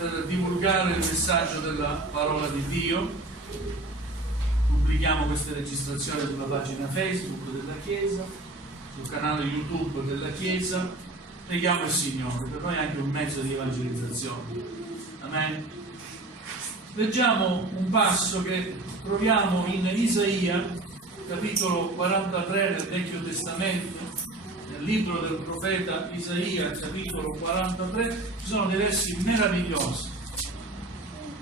per divulgare il messaggio della parola di Dio. Pubblichiamo queste registrazioni sulla pagina Facebook della Chiesa, sul canale YouTube della Chiesa. Preghiamo il Signore, per noi è anche un mezzo di evangelizzazione. Amen. Leggiamo un passo che troviamo in Isaia, capitolo 43 del Vecchio Testamento. Nel libro del profeta Isaia, capitolo 43, ci sono dei versi meravigliosi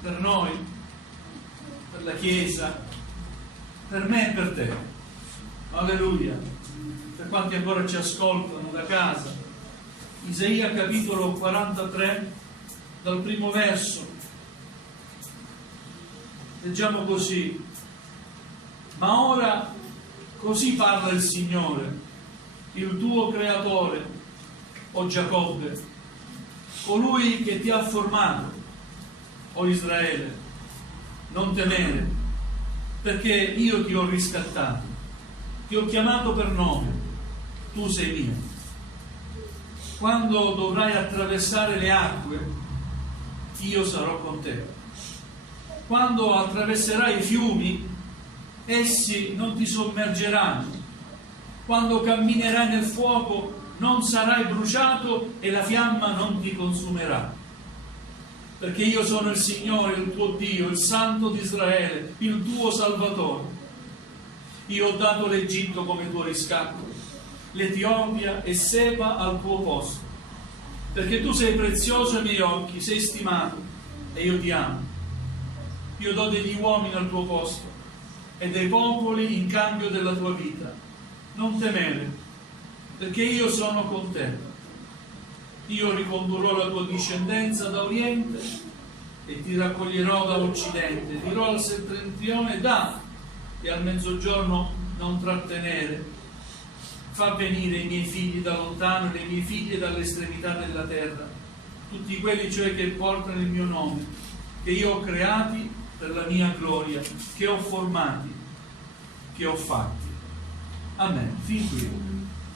per noi, per la Chiesa, per me e per te. Alleluia. Per quanti ancora ci ascoltano da casa. Isaia, capitolo 43, dal primo verso. Leggiamo così: ma ora così parla il Signore, il tuo creatore, o Giacobbe, colui che ti ha formato, o Israele. Non temere, perché io ti ho riscattato, ti ho chiamato per nome, tu sei mio. Quando dovrai attraversare le acque, io sarò con te. Quando attraverserai i fiumi, essi non ti sommergeranno. Quando camminerai nel fuoco, non sarai bruciato e la fiamma non ti consumerà. Perché io sono il Signore, il tuo Dio, il Santo di Israele, il tuo Salvatore. Io ho dato l'Egitto come tuo riscatto, l'Etiopia e Seba al tuo posto. Perché tu sei prezioso ai miei occhi, sei stimato e io ti amo. Io do degli uomini al tuo posto e dei popoli in cambio della tua vita. Non temere, perché io sono con te. Io ricondurrò la tua discendenza da oriente e ti raccoglierò da occidente. Dirò al settentrione: da, e al mezzogiorno non trattenere. Fa venire i miei figli da lontano e le mie figlie dall'estremità della terra, tutti quelli cioè che portano il mio nome, che io ho creati per la mia gloria, che ho formati, che ho fatti. Amen. Fin qui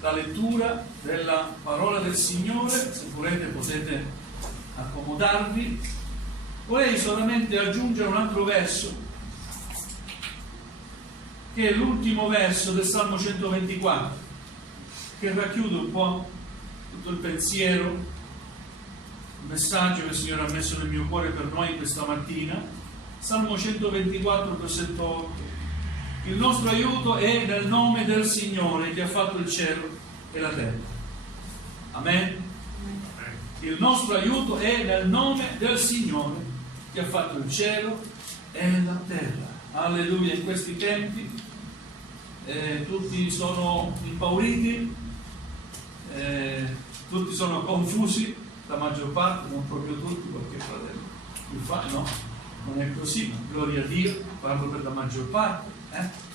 la lettura della parola del Signore. Se volete potete accomodarvi. Vorrei solamente aggiungere un altro verso, che è l'ultimo verso del Salmo 124, che racchiude un po' tutto il pensiero, il messaggio che il Signore ha messo nel mio cuore per noi questa mattina. Salmo 124, versetto 8. Il nostro aiuto è nel nome del Signore che ha fatto il cielo e la terra. Amen. Il nostro aiuto è nel nome del Signore che ha fatto il cielo e la terra. Alleluia. In questi tempi tutti sono impauriti, tutti sono confusi, la maggior parte, non proprio tutti, qualche fratello no, non è così, ma gloria a Dio, parlo per la maggior parte.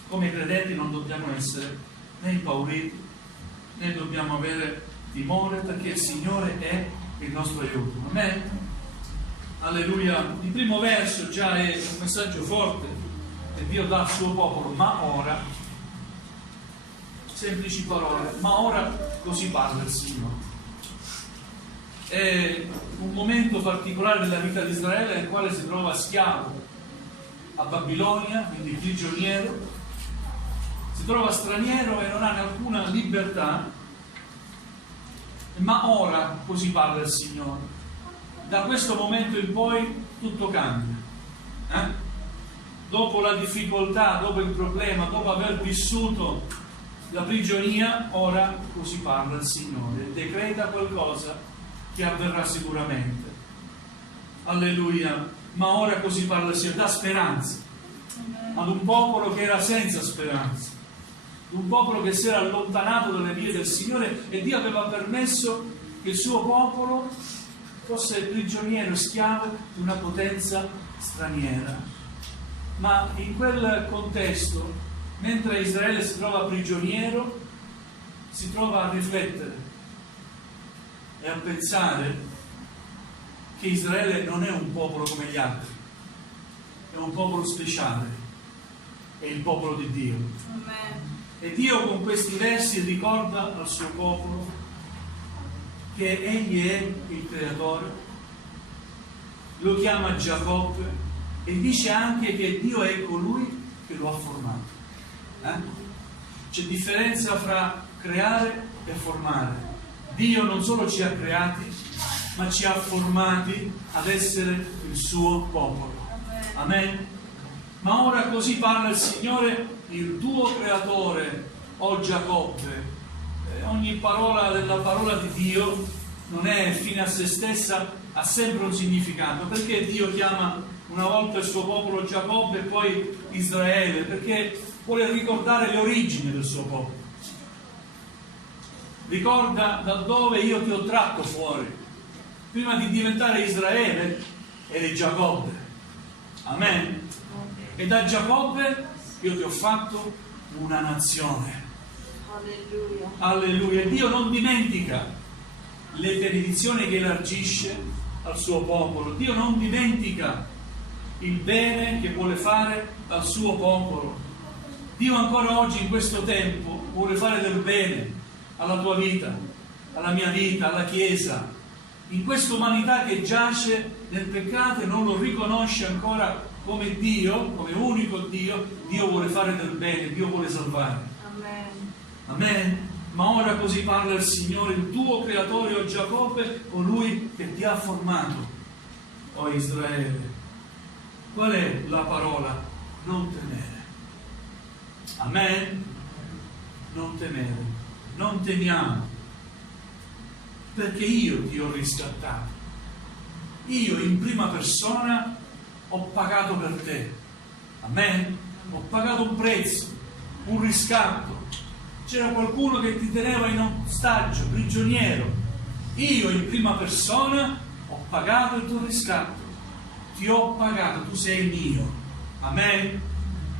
Come credenti non dobbiamo essere né impauriti né dobbiamo avere timore, perché il Signore è il nostro aiuto. Amen. Alleluia. Il primo verso già è un messaggio forte che Dio dà al suo popolo: ma ora, semplici parole, ma ora così parla il Signore. È un momento particolare della vita di Israele nel quale si trova schiavo a Babilonia, quindi prigioniero, si trova straniero e non ha alcuna libertà. Ma ora così parla il Signore. Da questo momento in poi tutto cambia. Dopo la difficoltà, dopo il problema, dopo aver vissuto la prigionia, ora così parla il Signore. Decreta qualcosa che avverrà sicuramente. Alleluia. Ma ora così parla il Signore, dà speranza ad un popolo che era senza speranza, ad un popolo che si era allontanato dalle vie del Signore, e Dio aveva permesso che il suo popolo fosse prigioniero, schiavo di una potenza straniera. Ma in quel contesto, mentre Israele si trova prigioniero, si trova a riflettere e a pensare che Israele non è un popolo come gli altri, è un popolo speciale, è il popolo di Dio. Amen. E Dio con questi versi ricorda al suo popolo che Egli è il Creatore, lo chiama Giacobbe e dice anche che Dio è colui che lo ha formato. C'è differenza fra creare e formare. Dio non solo ci ha creati, ma ci ha formati ad essere il suo popolo. Amen. Ma ora così parla il Signore, il tuo creatore, o Giacobbe. Ogni parola della parola di Dio non è fine a se stessa, ha sempre un significato. Perché Dio chiama una volta il suo popolo Giacobbe e poi Israele? Perché vuole ricordare le origini del suo popolo. Ricorda da dove io ti ho tratto fuori. Prima di diventare Israele eri Giacobbe. Amen. E da Giacobbe io ti ho fatto una nazione. Alleluia. Alleluia. Dio non dimentica le benedizioni che elargisce al suo popolo. Dio non dimentica il bene che vuole fare al suo popolo. Dio ancora oggi in questo tempo vuole fare del bene alla tua vita, alla mia vita, alla Chiesa. In questa umanità che giace nel peccato e non lo riconosce ancora come Dio, come unico Dio, Dio vuole fare del bene, Dio vuole salvare. Amen. Amen. Ma ora così parla il Signore, il tuo creatore, o Giacobbe, colui che ti ha formato, o Israele. Qual è la parola? Non temere. Amen. Non temere. Non temiamo. Perché io ti ho riscattato. Io in prima persona ho pagato per te. Amen. Ho pagato un prezzo, un riscatto. C'era qualcuno che ti teneva in ostaggio, prigioniero. Io in prima persona ho pagato il tuo riscatto. Ti ho pagato, tu sei mio. Amen.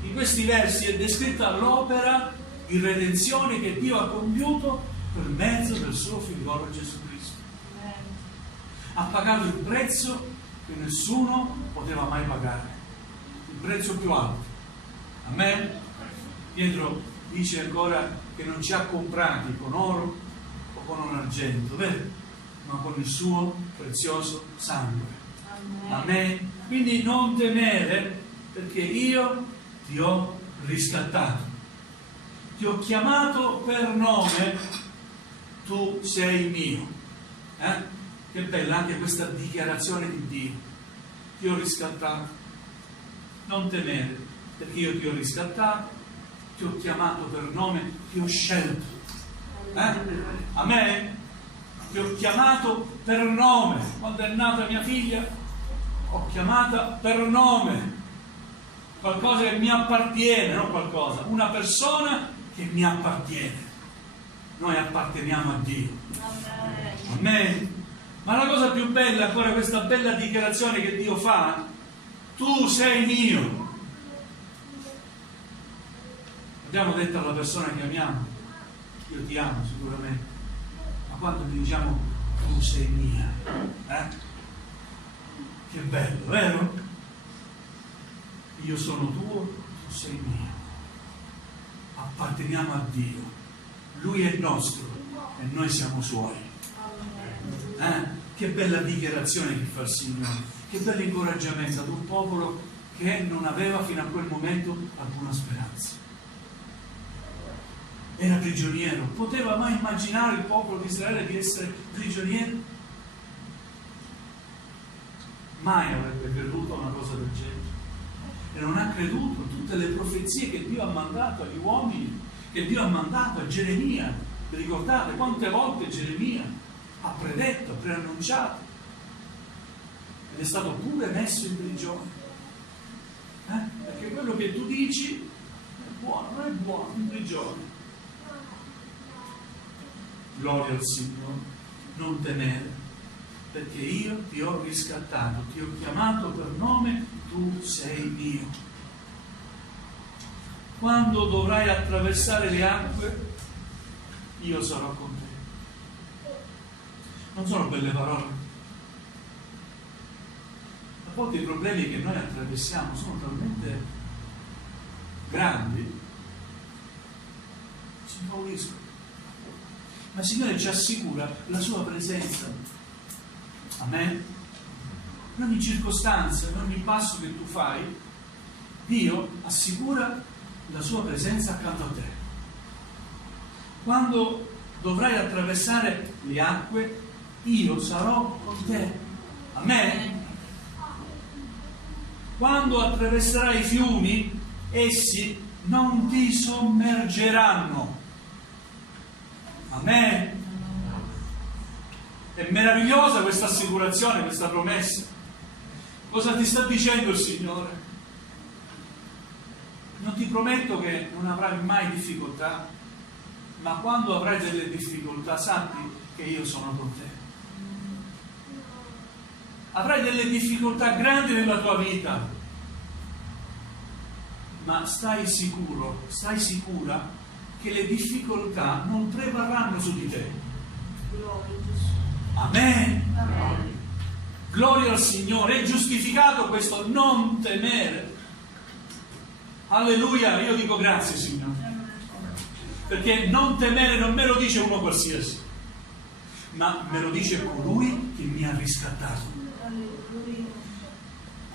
In questi versi è descritta l'opera di redenzione che Dio ha compiuto per mezzo del suo figliolo Gesù Cristo. Amen. Ha pagato il prezzo che nessuno poteva mai pagare, il prezzo più alto. Amen. Pietro dice ancora che non ci ha comprati con oro o con un argento, vero? Ma con il suo prezioso sangue. Amen. Amen. Quindi non temere, perché io ti ho riscattato, ti ho chiamato per nome, tu sei mio. Che bella anche questa dichiarazione di Dio. Ti ho riscattato. Non temere, perché io ti ho riscattato, ti ho chiamato per nome, ti ho scelto. Amen. Ti ho chiamato per nome. Quando è nata mia figlia, ho chiamata per nome. Qualcosa che mi appartiene, non qualcosa, una persona che mi appartiene. Noi apparteniamo a Dio. Amen. Amen. Ma la cosa più bella è ancora questa bella dichiarazione che Dio fa: tu sei mio. Abbiamo detto alla persona che amiamo: io ti amo sicuramente, ma quando gli diciamo tu sei mia, che bello, vero? Io sono tuo, tu sei mio. Apparteniamo a Dio. Lui è nostro e noi siamo suoi. Che bella dichiarazione che fa il Signore, che bello incoraggiamento ad un popolo che non aveva fino a quel momento alcuna speranza. Era prigioniero. Poteva mai immaginare il popolo di Israele di essere prigioniero? Mai avrebbe creduto a una cosa del genere. E non ha creduto a tutte le profezie che Dio ha mandato agli uomini, che Dio ha mandato a Geremia. Vi ricordate quante volte Geremia ha predetto, ha preannunciato, ed è stato pure messo in prigione, perché quello che tu dici è buono, non è buono, in prigione. Gloria al Signore. Non temere, perché io ti ho riscattato, ti ho chiamato per nome, tu sei mio. Quando dovrai attraversare le acque, io sarò con te. Non sono belle parole? A volte i problemi che noi attraversiamo sono talmente grandi, ci impauriscono. Ma il Signore ci assicura la sua presenza. Amen. in ogni circostanza, in ogni passo che tu fai, Dio assicura la sua presenza accanto a te. Quando dovrai attraversare le acque, io sarò con te. Amen. Quando attraverserai i fiumi, essi non ti sommergeranno. Amen. È meravigliosa questa assicurazione, questa promessa. Cosa ti sta dicendo il Signore? Non ti prometto che non avrai mai difficoltà, ma quando avrai delle difficoltà sappi che io sono con te. Avrai delle difficoltà grandi nella tua vita, ma stai sicuro, stai sicura che le difficoltà non prevarranno su di te. Amen. Amen. Gloria al Signore. È giustificato questo non temere. Alleluia. Io dico grazie, Signore, perché non temere non me lo dice uno qualsiasi, ma me lo dice colui che mi ha riscattato,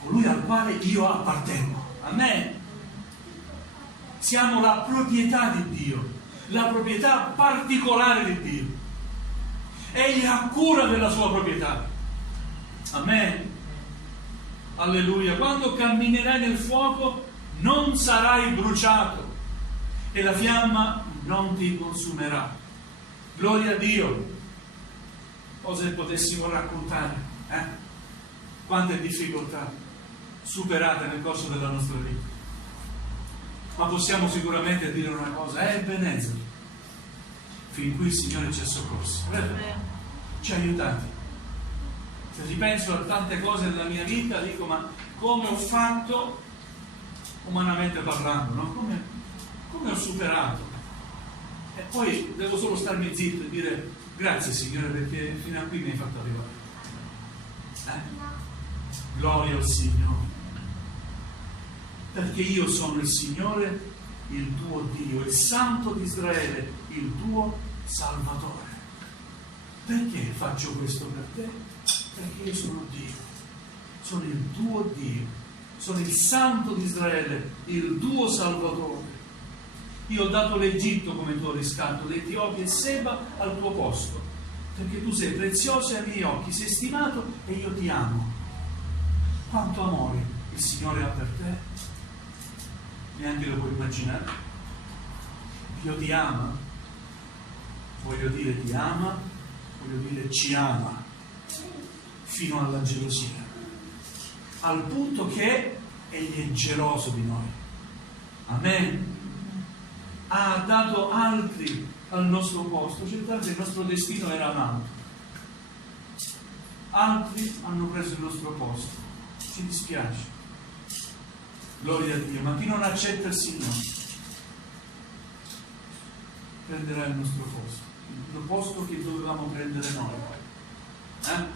colui al quale io appartengo. Amen. Siamo la proprietà di Dio, la proprietà particolare di Dio. Egli ha cura della sua proprietà. Amen. Alleluia. Quando camminerai nel fuoco non sarai bruciato e la fiamma non ti consumerà. Gloria a Dio. Cosa potessimo raccontare? Quante difficoltà superate nel corso della nostra vita. Ma possiamo sicuramente dire una cosa: è Ebenezer, fin qui il Signore ci ha soccorsi, ci ha aiutati. Se ripenso a tante cose della mia vita, dico: ma come ho fatto, umanamente parlando, no? Come ho superato? E poi devo solo starmi zitto e dire: grazie Signore, perché fino a qui mi hai fatto arrivare. Gloria al Signore. Perché io sono il Signore, il tuo Dio, il Santo di Israele, il tuo Salvatore. Perché faccio questo per te? Perché io sono Dio, sono il tuo Dio, sono il Santo di Israele, il tuo Salvatore. Io ho dato l'Egitto come tuo riscatto, l'Etiopia e Seba al tuo posto, perché tu sei prezioso ai miei occhi, sei stimato e io ti amo. Quanto amore il Signore ha per te? Neanche lo puoi immaginare. Dio ti ama, voglio dire ti ama, voglio dire ci ama fino alla gelosia, al punto che egli è geloso di noi. Amen. Ha dato altri al nostro posto, certamente il nostro destino era un altro, altri hanno preso il nostro posto, ci dispiace. Gloria a Dio. Ma chi non accetta il Signore prenderà il nostro posto, il posto che dovevamo prendere noi, il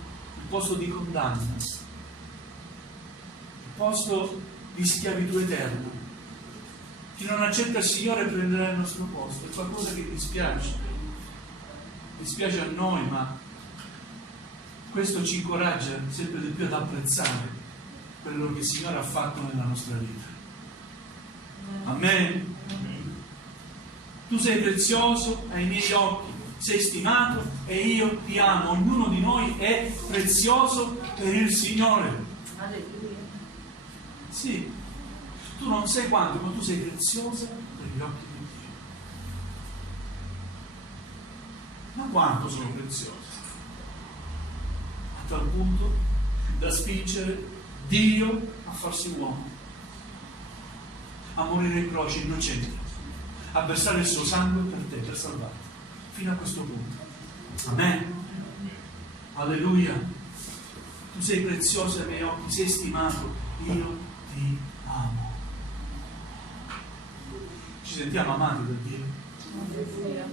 posto di condanna, il posto di schiavitù eterna. Chi non accetta il Signore prenderà il nostro posto. È qualcosa che dispiace a noi, ma questo ci incoraggia sempre di più ad apprezzare quello che il Signore ha fatto nella nostra vita. Amen. Tu sei prezioso ai miei occhi, sei stimato e io ti amo. Ognuno di noi è prezioso per il Signore. Alleluia. Sì, tu non sai quanto, ma tu sei preziosa per gli occhi di Dio. Ma quanto sono prezioso? A tal punto da spingere Dio a farsi uomo, a morire in croce innocente, a versare il suo sangue per te, per salvarti, fino a questo punto. Amen. Alleluia. Tu sei prezioso ai miei occhi, sei stimato, io ti amo. Ci sentiamo amati da Dio? Alleluia.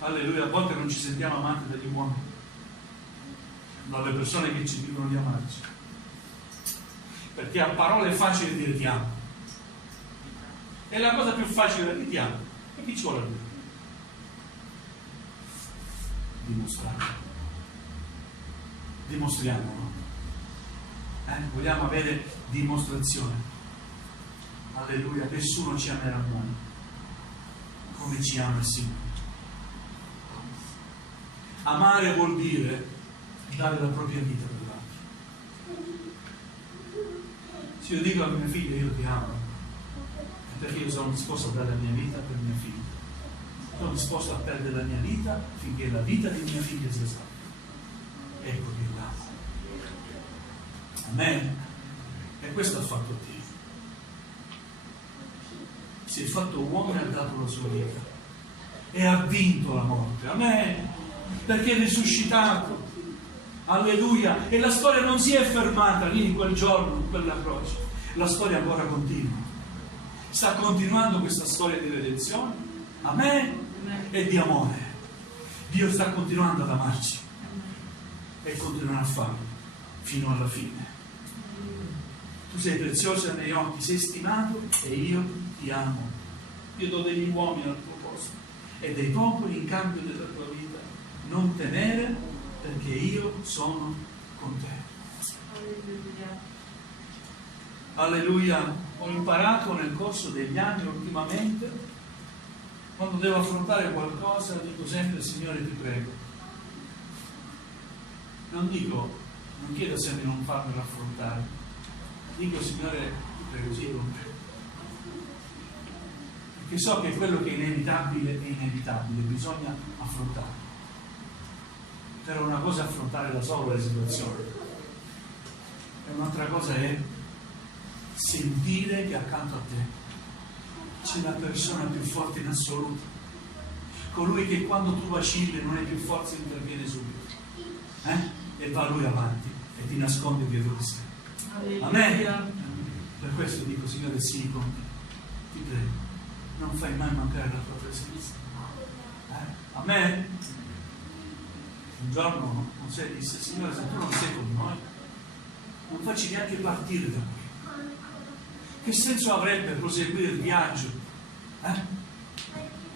Alleluia. A volte non ci sentiamo amati dagli uomini, dalle persone che ci dicono di amarci, perché a parole è facile dire ti amo, è la cosa più facile da dire ti amo. E chi ci vuole dire? Dimostrare. Dimostriamo, no? Vogliamo avere dimostrazione. Alleluia, nessuno ci amerà mai come ci ama il Signore. Amare vuol dire dare la propria vita per l'altro. Se io dico a mia figlia io ti amo, è perché io sono disposto a dare la mia vita per mia figlia. Sono disposto a perdere la mia vita finché la vita di mia figlia sia salva. Ecco che l'amo. Amen. E questo ha fatto Dio. Si è fatto uomo e ha dato la sua vita e ha vinto la morte. Amen. Perché è risuscitato. Alleluia. E la storia non si è fermata lì in quel giorno, in quella croce. La storia ancora continua. Sta continuando questa storia di redenzione. Amen. E di amore. Dio sta continuando ad amarci e continuerà a farlo fino alla fine. Tu sei preziosa nei miei occhi, sei stimato e io ti amo. Io do degli uomini al tuo posto e dei popoli in cambio della tua vita. Non temere, perché io sono con te. Alleluia. Ho imparato nel corso degli anni ultimamente, quando devo affrontare qualcosa, dico sempre: Signore, ti prego. Non chiedo sempre di non farmelo affrontare. Dico: Signore, ti prego, sii con me. Perché so che quello che è inevitabile, bisogna affrontare. Però una cosa è affrontare da solo le situazioni, e un'altra cosa è sentire che accanto a te c'è la persona più forte in assoluto, colui che quando tu vacilli non hai più forza interviene subito, e va lui avanti e ti nasconde dietro di sé. Amen. Per questo dico: Signore, sii con me, ti prego, non fai mai mancare la tua presenza. Amen. Un giorno Mosè disse: Signore, se tu non sei con noi, non facci neanche partire da qui. Che senso avrebbe proseguire il viaggio? Per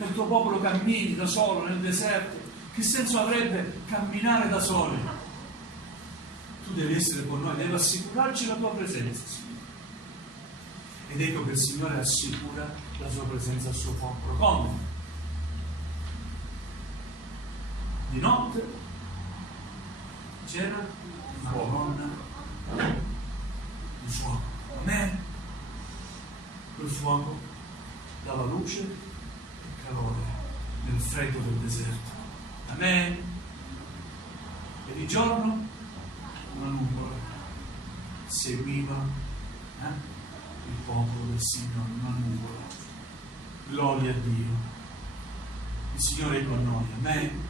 il tuo popolo cammini da solo nel deserto. Che senso avrebbe camminare da soli? Tu devi essere con noi, devi assicurarci la tua presenza, Signore. Ed ecco che il Signore assicura la sua presenza al suo popolo. Come? Di notte c'era una colonna di fuoco. Amen. Quel fuoco dava luce e calore nel freddo del deserto. Amen. E di giorno una nuvola seguiva il popolo del Signore, una nuvola. Gloria a Dio. Il Signore è con noi. Amen.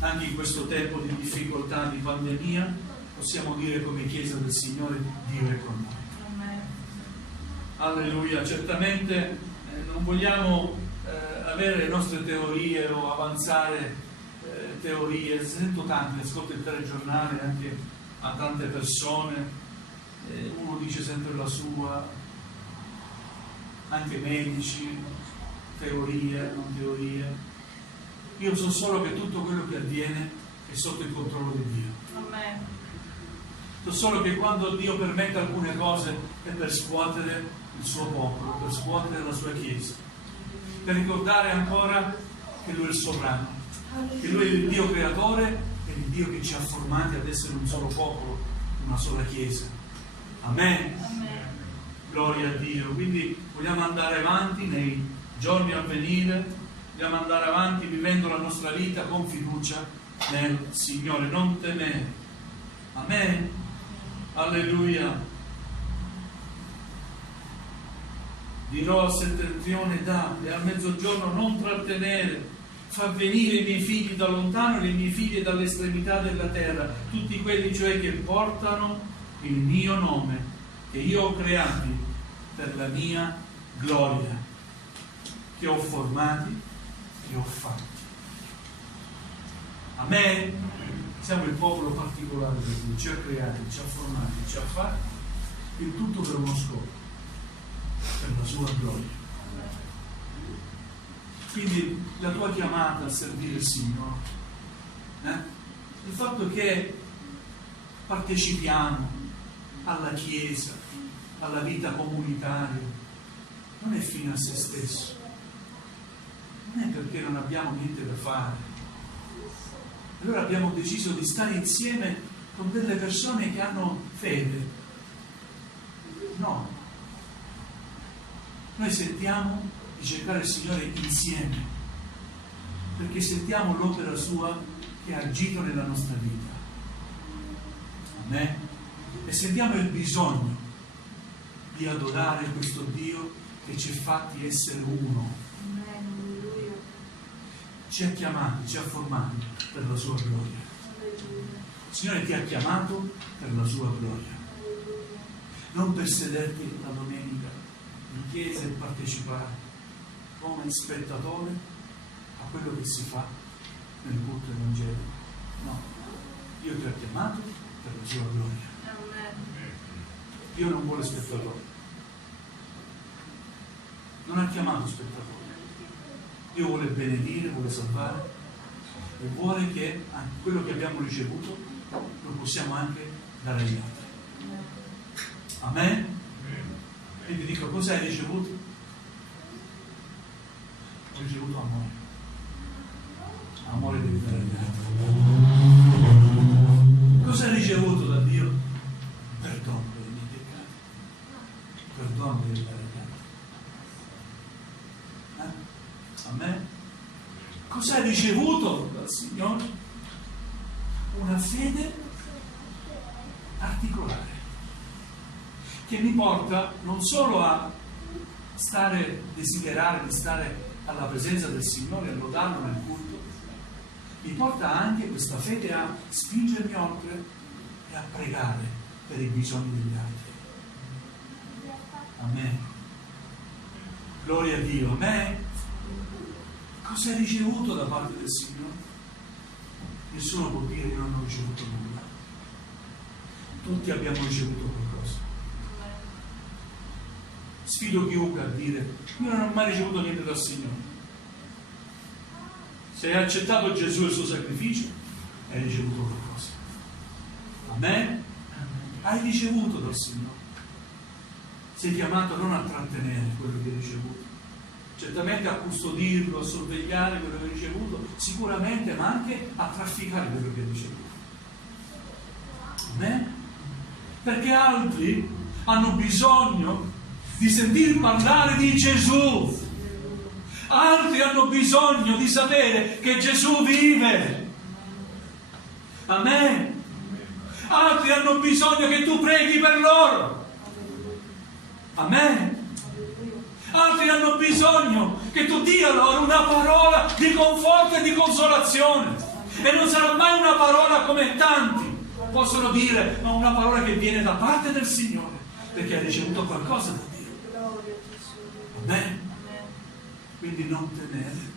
Anche in questo tempo di difficoltà, di pandemia, possiamo dire come Chiesa del Signore: Dio è con noi. Alleluia. Certamente non vogliamo avere le nostre teorie o avanzare teorie. Sento tanti, ascolto il telegiornale anche a tante persone, uno dice sempre la sua, anche medici, teorie, non teorie. Io so solo che tutto quello che avviene è sotto il controllo di Dio. Amen. So solo che quando Dio permette alcune cose è per scuotere il suo popolo, per scuotere la sua Chiesa, per ricordare ancora che Lui è il sovrano, che Lui è il Dio creatore e il Dio che ci ha formati ad essere un solo popolo, una sola Chiesa. Amen. Amen. Gloria a Dio. Quindi vogliamo andare avanti nei giorni a venire, vogliamo andare avanti vivendo la nostra vita con fiducia nel Signore, non temere. Amen. Alleluia. Dirò al settentrione: da, e al mezzogiorno non trattenere. Fa venire i miei figli da lontano e le mie figlie dall'estremità della terra, tutti quelli cioè che portano il mio nome, che io ho creati per la mia gloria, che ho formati, che ho fatti. Amen. Siamo il popolo particolare di Dio, ci ha creati, ci ha formati, ci ha fatti, il tutto per uno scopo, per la sua gloria. Quindi la tua chiamata a servire il Signore, il fatto che partecipiamo alla Chiesa, alla vita comunitaria, non è fine a se stesso, non è perché non abbiamo niente da fare. Allora abbiamo deciso di stare insieme con delle persone che hanno fede. No, noi sentiamo di cercare il Signore insieme, perché sentiamo l'opera sua che ha agito nella nostra vita. Amen. E sentiamo il bisogno di adorare questo Dio che ci ha fatti essere uno. Ci ha chiamati, ci ha formati per la sua gloria. Il Signore ti ha chiamato per la sua gloria, non per sederti la domenica in chiesa e partecipare come spettatore a quello che si fa nel culto evangelico. No, Dio ti ha chiamato per la sua gloria. Dio non vuole spettatori, non ha chiamato spettatori. Dio vuole benedire, vuole salvare e vuole che quello che abbiamo ricevuto lo possiamo anche dare agli altri. Amen? Quindi dico, cosa hai ricevuto? Ho ricevuto amore. Amore devi dare agli altri. Cosa hai ricevuto da Dio? Perdono per i miei peccati. Perdono devi dare agli altri. Amen? Cosa hai ricevuto dal Signore? Una fede articolare che mi porta non solo a desiderare di stare alla presenza del Signore e a lodarlo nel culto, mi porta anche questa fede a spingermi oltre e a pregare per i bisogni degli altri. Amen. Gloria a Dio. Amen. Cosa hai ricevuto da parte del Signore? Nessuno può dire che non ho ricevuto nulla. Tutti abbiamo ricevuto qualcosa. Sfido chiunque a dire: io non ho mai ricevuto niente dal Signore. Se hai accettato Gesù e il suo sacrificio, hai ricevuto qualcosa. Amen? Hai ricevuto dal Signore. Sei chiamato non a trattenere quello che hai ricevuto, certamente a custodirlo, a sorvegliare quello che hai ricevuto, sicuramente, ma anche a trafficare quello che hai ricevuto. Amen? Perché altri hanno bisogno di sentir parlare di Gesù. Altri hanno bisogno di sapere che Gesù vive. Amen. Altri hanno bisogno che tu preghi per loro. Amen. Altri hanno bisogno che tu dia loro una parola di conforto e di consolazione. E non sarà mai una parola come tanti possono dire, ma una parola che viene da parte del Signore, perché hai ricevuto qualcosa da Dio. Amen. Quindi non temere,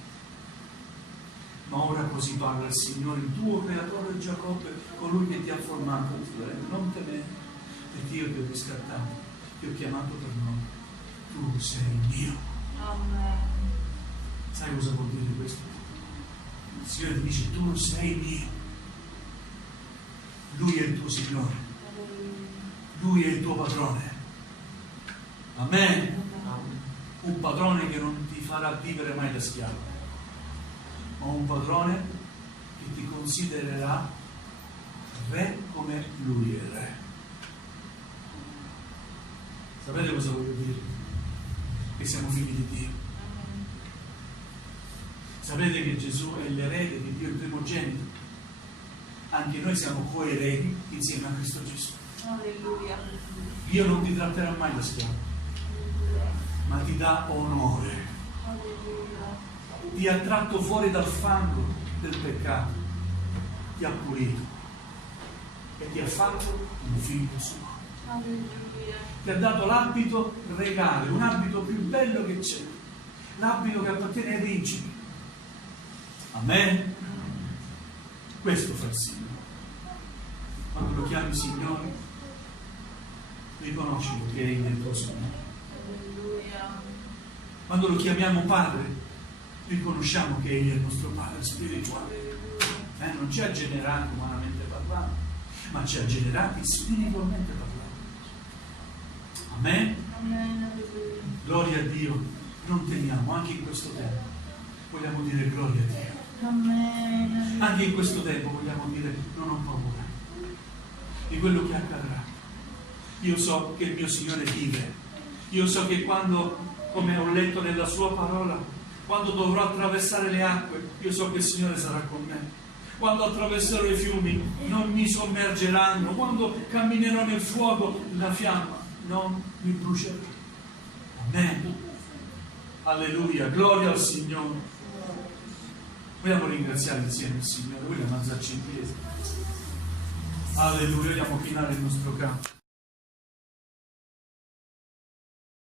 ma ora così parla il Signore, il tuo creatore Giacobbe, colui che ti ha formato. Non temere, perché io ti ho riscattato, ti ho chiamato per nome. Tu sei mio. Amen. Sai cosa vuol dire questo? Il Signore ti dice: tu sei mio. Lui è il tuo Signore. Lui è il tuo padrone. Amen. Un padrone che non ti farà vivere mai da schiavo, ma un padrone che ti considererà re come lui è re. Sapete cosa voglio dire? Che siamo figli di Dio. Sapete che Gesù è l'erede di Dio, il primogenito. Anche noi siamo coeredi insieme a Cristo Gesù. Alleluia. Dio non ti tratterà mai da schiavo, ma ti dà onore. Ti ha tratto fuori dal fango del peccato, ti ha pulito e ti ha fatto un figlio suo. Ti ha dato l'abito regale, un abito più bello che c'è, l'abito che appartiene ai principi. Amen. Questo fa il Signore. Quando lo chiami Signore, riconoscilo che Egli è il tuo Signore. Quando lo chiamiamo Padre, riconosciamo che Egli è il nostro Padre spirituale. Non ci ha generati umanamente parlando, ma ci ha generati spiritualmente parlando. Amen? Amen. Alleluia. Gloria a Dio. Non temiamo, anche in questo tempo vogliamo dire gloria a Dio. Amen. Anche in questo tempo vogliamo dire non ho paura di quello che accadrà. Io so che il mio Signore vive. Io so che quando, come ho letto nella sua parola, quando dovrò attraversare le acque, io so che il Signore sarà con me. Quando attraverserò i fiumi non mi sommergeranno. Quando camminerò nel fuoco, la fiamma non mi brucerà. Amen. Alleluia. Gloria al Signore. Vogliamo ringraziare insieme il Signore. Vogliamo alzarci in piedi. Alleluia. Vogliamo chinare il nostro capo.